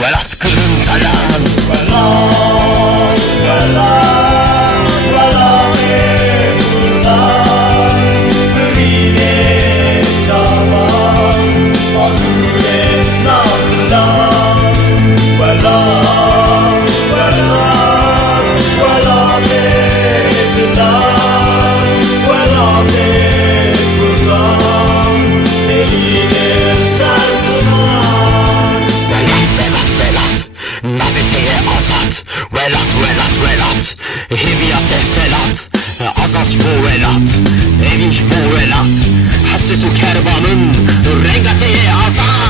Velat kırıntayan Velat, velat, velame buradan Grine çaban Adure naftılan Velat, velat, velame buradan Velame buradan Eline sarsılan Velat Naveteye azat Velat Heviyate felat Azat bu velat Evinç bu velat Hasretu kervanın Rengateye azat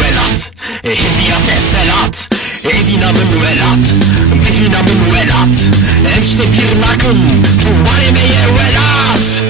Velat Heviyate felat Evinamın velat Birinamın velat Emşte bir nakın Tuvalemeye velat